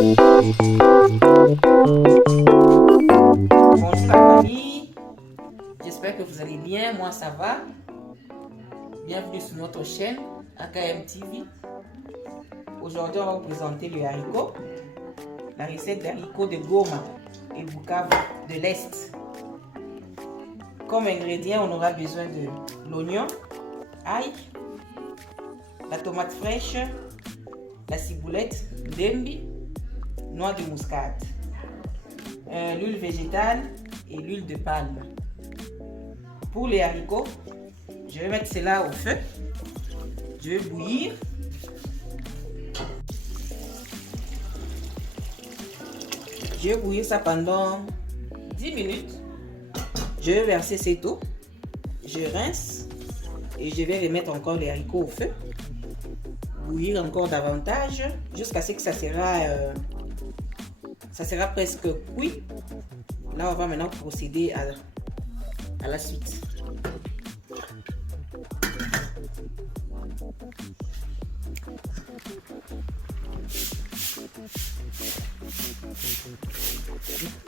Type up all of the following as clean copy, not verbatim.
Bonjour la famille, j'espère que vous allez bien, moi ça va. Bienvenue sur notre chaîne AKM TV. Aujourd'hui on va vous présenter le haricot, la recette d'haricots de Goma et Bukavu de l'Est. Comme ingrédients, on aura besoin de l'oignon, ail, la tomate fraîche, la ciboulette, dembi, noix de muscade, l'huile végétale et l'huile de palme. Pour les haricots, je vais mettre cela au feu. Je vais bouillir. Je vais bouillir ça pendant 10 minutes. Je vais verser cette eau. Je rince et je vais remettre encore les haricots au feu. Bouillir encore davantage jusqu'à ce que ça sera presque cuit. Là, on va maintenant procéder à la suite.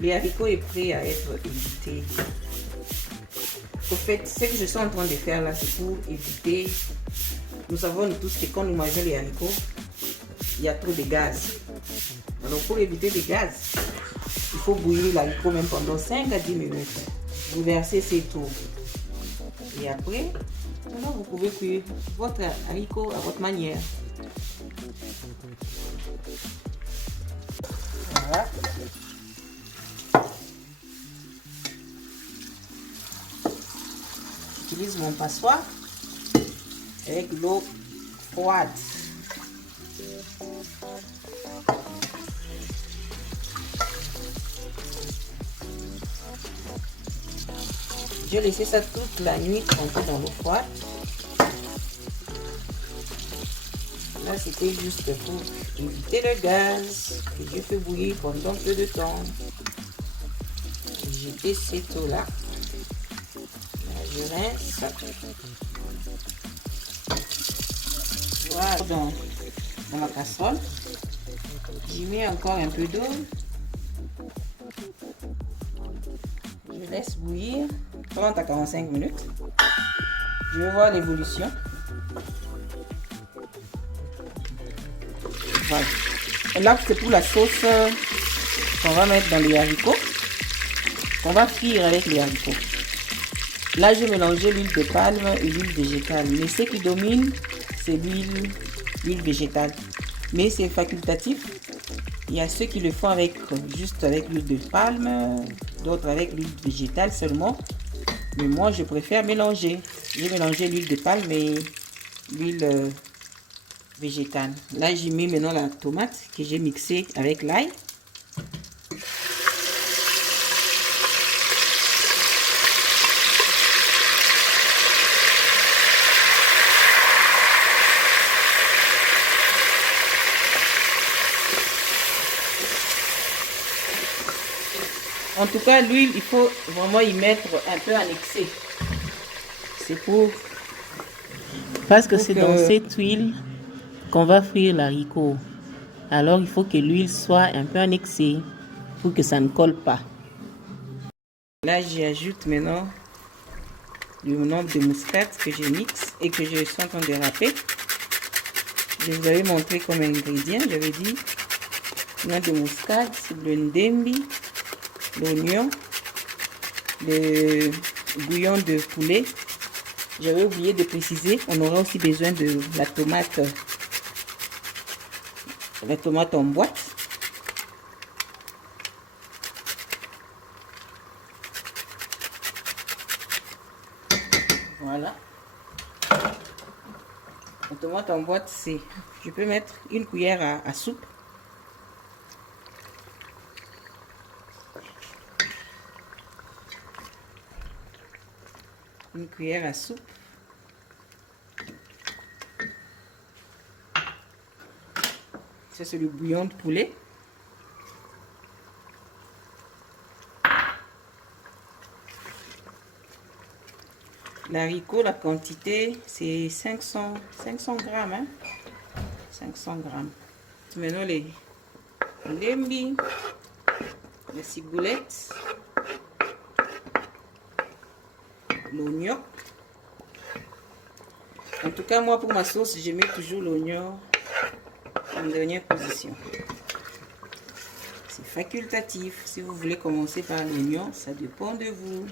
Les haricots est prêt à être évité. Au fait, ce que je suis en train de faire là, c'est pour éviter. Nous savons tous que quand nous mangeons les haricots, il y a trop de gaz. Alors pour éviter les gaz, il faut bouillir l'haricot même pendant 5 à 10 minutes. Vous versez cette eau. Et après, alors vous pouvez cuire votre haricot à votre manière. Voilà. J'utilise mon passoire avec l'eau froide. Je laissé ça toute la nuit tremper dans l'eau froide. Là, c'était juste pour éviter le gaz que je fais bouillir pendant peu de temps. Jeter cette eau-là. Je rince. Voilà, dans ma casserole. J'y mets encore un peu d'eau. Je laisse bouillir 30 à 45 minutes. Je vais voir l'évolution. Voilà. Et là, c'est pour la sauce qu'on va mettre dans les haricots. Qu'on va frire avec les haricots. Là, j'ai mélangé l'huile de palme et l'huile végétale. Mais ce qui domine, c'est l'huile végétale. Mais c'est facultatif. Il y a ceux qui le font juste avec l'huile de palme, d'autres avec l'huile végétale seulement. Mais moi, je préfère mélanger. J'ai mélangé l'huile de palme et l'huile végétale. Là, j'ai mis maintenant la tomate que j'ai mixée avec l'ail. En tout cas, l'huile, il faut vraiment y mettre un peu en excès. C'est parce que c'est dans cette huile qu'on va frire l'haricot. Alors, il faut que l'huile soit un peu en excès pour que ça ne colle pas. Là, j'y ajoute maintenant le nombre de muscade que je mixe et que je suis en train de râper. Je vous avais montré comme ingrédient, j'avais dit noix de muscade, le ndembi, l'oignon, le bouillon de poulet. J'avais oublié de préciser, on aura aussi besoin de la tomate en boîte. Voilà. La tomate en boîte, c'est, je peux mettre une cuillère à soupe. Une cuillère à soupe. Ça, c'est le bouillon de poulet. L'haricot, la quantité, c'est 500 grammes. Hein? 500 grammes. Maintenant, lembi, la ciboulette, l'oignon. En tout cas, moi, pour ma sauce, je mets toujours l'oignon en dernière position. C'est facultatif. Si vous voulez commencer par l'oignon, ça dépend de vous.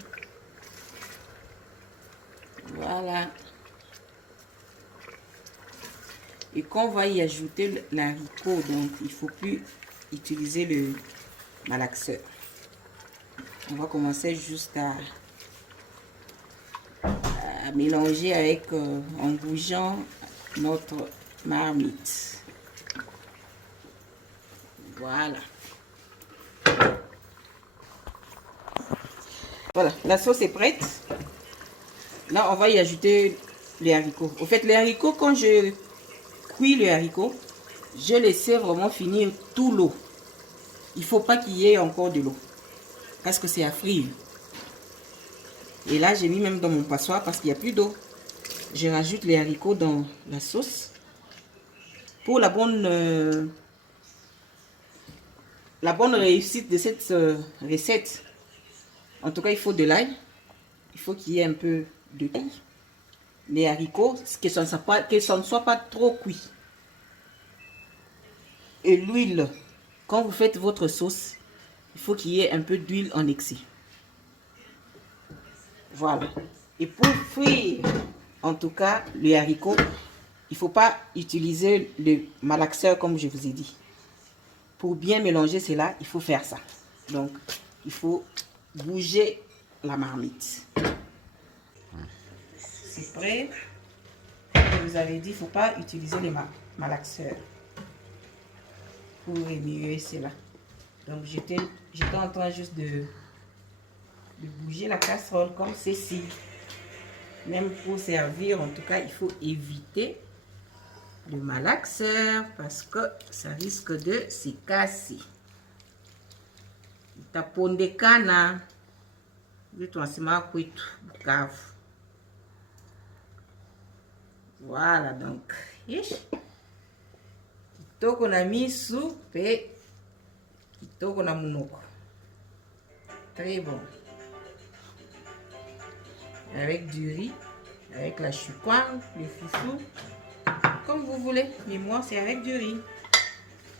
Voilà. Et quand on va y ajouter l'haricot, donc il ne faut plus utiliser le malaxeur. On va commencer juste à mélanger avec, en bougeant notre marmite. Voilà. Voilà, la sauce est prête. Là, on va y ajouter les haricots. Au fait, les haricots, quand je cuis le haricot, je laisse vraiment finir tout l'eau. Il ne faut pas qu'il y ait encore de l'eau, parce que c'est à frire. Et là, j'ai mis même dans mon passoire parce qu'il n'y a plus d'eau. Je rajoute les haricots dans la sauce. Pour la bonne réussite de cette recette, en tout cas, il faut de l'ail. Il faut qu'il y ait un peu de l'ail. Les haricots, que ça ne soit pas trop cuit. Et l'huile, quand vous faites votre sauce, il faut qu'il y ait un peu d'huile en excès. Voilà. Et pour frire, en tout cas, les haricots, il ne faut pas utiliser le malaxeur comme je vous ai dit. Pour bien mélanger cela, il faut faire ça. Donc, il faut bouger la marmite. C'est prêt. Je vous avais dit, il ne faut pas utiliser les malaxeurs pour remuer cela. Donc, j'étais en train juste de bouger la casserole comme ceci. Même pour servir, en tout cas, il faut éviter le malaxeur parce que ça risque de se casser. Tapon de cana. Voilà, donc. Kitoko na misu pe kitoko na munoko. Très bon. Avec du riz, avec la chouquin, le foufou, comme vous voulez. Mais moi, c'est avec du riz.